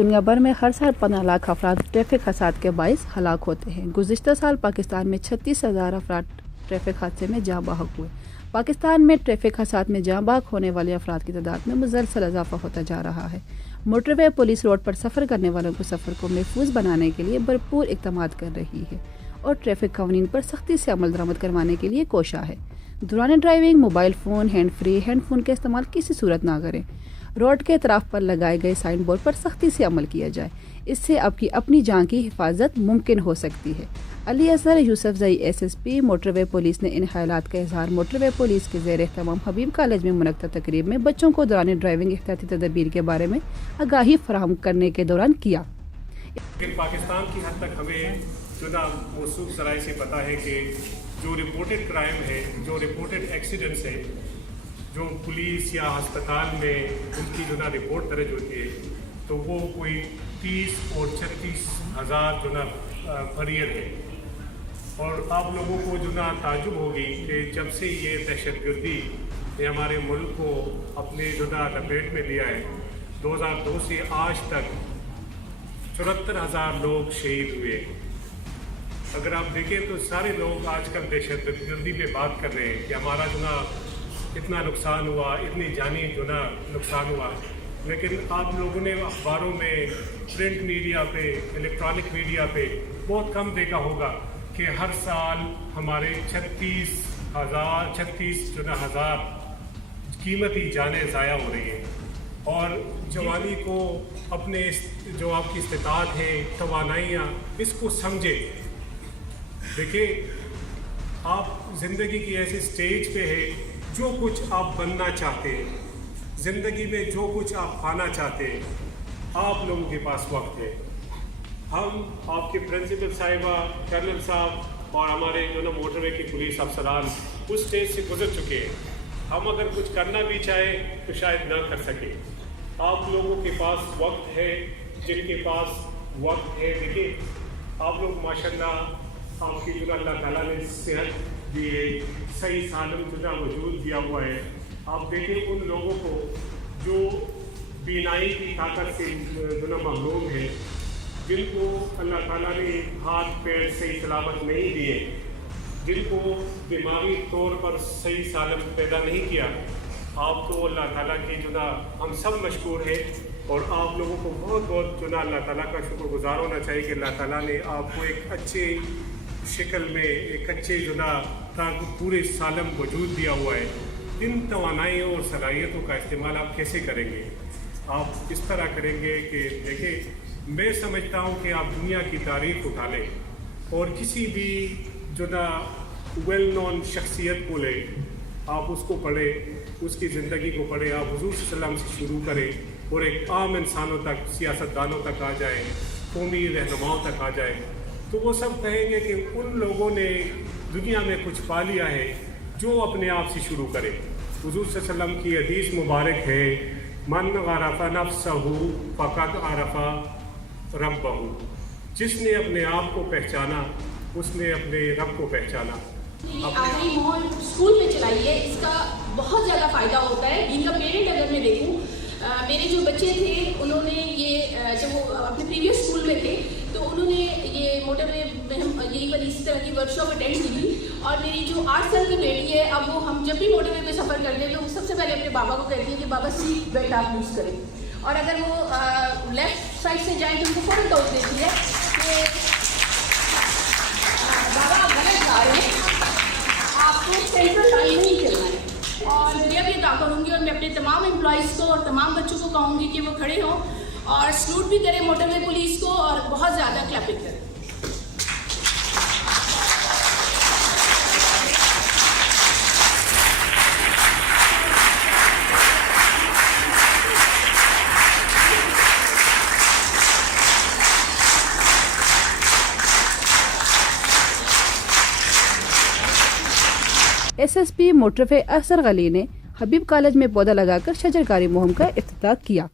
دنیا بھر میں ہر سال 15 لاکھ افراد ٹریفک حادثات کے باعث ہلاک ہوتے ہیں۔ گزشتہ سال پاکستان میں 36,000 افراد ٹریفک حادثے میں جاں بحق ہوئے۔ پاکستان میں ٹریفک حادثات میں جاں بحق ہونے والے افراد کی تعداد میں مسلسل اضافہ ہوتا جا رہا ہے۔ موٹر وے پولیس روڈ پر سفر کرنے والوں کو سفر کو محفوظ بنانے کے لیے بھرپور اقدامات کر رہی ہے اور ٹریفک قوانین پر سختی سے عمل درآمد کروانے کے لیے کوشاں ہے۔ دوران driving mobile phone, hand phone کا استعمال کسی صورت نہ کریں۔ روڈ کے اطراف پر لگائے گئے سائن بورڈ پر سختی سے عمل کیا جائے، اس سے آپ کی اپنی جان کی حفاظت ممکن ہو سکتی ہے۔ علی اظہر یوسف زئی SSP موٹر وے پولیس نے ان خیالات کا اظہار موٹر وے پولیس کے زیر اہتمام حبیب کالج میں منعقدہ تقریب میں بچوں کو دوران ڈرائیونگ احتیاطی تدابیر کے بارے میں آگاہی فراہم کرنے کے دوران کیا۔ پاکستان کی حد تک ہمیں موثوق ذرائع سے پتہ ہے کہ جو رپورٹڈ کرائم ہے، جو رپورٹڈ ایکسیڈنٹس ہے، جو پولیس یا ہسپتال میں ان کی رپورٹ درج ہوتی ہے تو وہ کوئی 30 اور 36 ہزار پر ایئر ہے۔ اور آپ لوگوں کو تعجب ہوگی کہ جب سے یہ دہشت گردی نے ہمارے ملک کو اپنے لپیٹ میں لیا ہے، 2002 سے آج تک 74,000 لوگ شہید ہوئے۔ اگر آپ دیکھیں تو سارے لوگ آج کل دہشت گردی پہ بات کر رہے ہیں کہ ہمارا اتنا نقصان ہوا، اتنی جانی نقصان ہوا، لیکن آپ لوگوں نے اخباروں میں، پرنٹ میڈیا پہ، الیکٹرانک میڈیا پہ بہت کم دیکھا ہوگا کہ ہر سال ہمارے 36 ہزار قیمتی جانیں ضائع ہو رہی ہیں۔ اور جوانی کو اپنے جو آپ کی استطاعت ہے، توانائیاں، اس کو سمجھیں۔ دیکھیں، آپ زندگی کی ایسی سٹیج پہ ہے، جو کچھ آپ بننا چاہتے ہیں، زندگی میں جو کچھ آپ پانا چاہتے ہیں، آپ لوگوں کے پاس وقت ہے۔ ہم آپ کے پرنسپل صاحبہ، کرنل صاحب اور ہمارے موٹر وے کی پولیس افسران اس سٹیج سے گزر چکے ہیں۔ ہم اگر کچھ کرنا بھی چاہیں تو شاید نہ کر سکیں۔ آپ لوگوں کے پاس وقت ہے، جن کے پاس وقت ہے، دیکھیں آپ لوگ ماشاءاللہ آپ کی اللہ تعالیٰ نے صحت دی ہے، صحیح سالم وجود دیا ہوا ہے۔ آپ دیکھیں ان لوگوں کو جو بینائی کی طاقت سے محروم ہے، جن کو اللہ تعالیٰ نے ہاتھ پیر صحیح سلامت نہیں دیے، جن کو دماغی طور پر صحیح سالم پیدا نہیں کیا، آپ تو اللہ تعالیٰ کی ہم سب مشکور ہیں۔ اور آپ لوگوں کو بہت بہت اللہ تعالیٰ کا شکر گزار ہونا چاہیے کہ اللہ تعالیٰ نے آپ کو ایک اچھے شکل میں، ایک اچھے پورے سالم وجود دیا ہوا ہے۔ ان توانائیوں اور صلاحیتوں کا استعمال آپ کیسے کریں گے؟ آپ اس طرح کریں گے کہ دیکھیں، میں سمجھتا ہوں کہ آپ دنیا کی تاریخ اٹھا لیں اور کسی بھی ویل نون شخصیت کو لیں، آپ اس کو پڑھیں، اس کی زندگی کو پڑھیں، آپ حضور صلی اللہ علیہ وسلم سے شروع کریں اور ایک عام انسانوں تک، سیاستدانوں تک آ جائیں، قومی رہنماؤں تک آ جائیں، تو وہ سب کہیں گے کہ ان لوگوں نے دنیا میں کچھ پا لیا ہے جو اپنے آپ سے شروع کرے۔ حضور صلی اللہ علیہ وسلم کی حدیث مبارک ہے، من عرف نفسہ فقد عرف ربہ، جس نے اپنے آپ کو پہچانا اس نے اپنے رب کو پہچانا۔ آخری مہر اسکول میں چلائی ہے، اس کا بہت زیادہ فائدہ ہوتا ہے۔ بینگ اے پیرنٹ اگر میں دیکھوں، میرے جو بچے تھے انہوں نے یہ جب وہ اپنے پریویس اسکول میں تھے تو انہوں نے یہ موٹر وے میں یہی والی اسی طرح کی ورکشاپ اٹینڈ کی، اور میری جو 8 سال کی بیٹی ہے، اب وہ ہم جب بھی موٹر وے پہ سفر کرتے ہیں تو وہ سب سے پہلے اپنے بابا کو کہتی ہے کہ بابا سیٹ بیلٹ آپ یوز کریں، اور اگر وہ لیفٹ سائڈ سے جائیں تو ان کو فوراً ٹوک دیتی ہے کہ بابا آپ غلط جا رہے ہیں، آپ کو سینٹرل لائن نہیں چلنا ہے۔ اور میں اب یہ ادا کروں گی اور میں اپنے تمام امپلائیز کو اور تمام بچوں کو کہوں گی کہ وہ کھڑے ہوں اور سلوٹ بھی کریں موٹر وے پولیس کو اور بہت زیادہ کلیپنگ کریں۔ SSP موٹر وے احسر غلی نے حبیب کالج میں پودا لگا کر شجرکاری مہم کا افتتاح کیا۔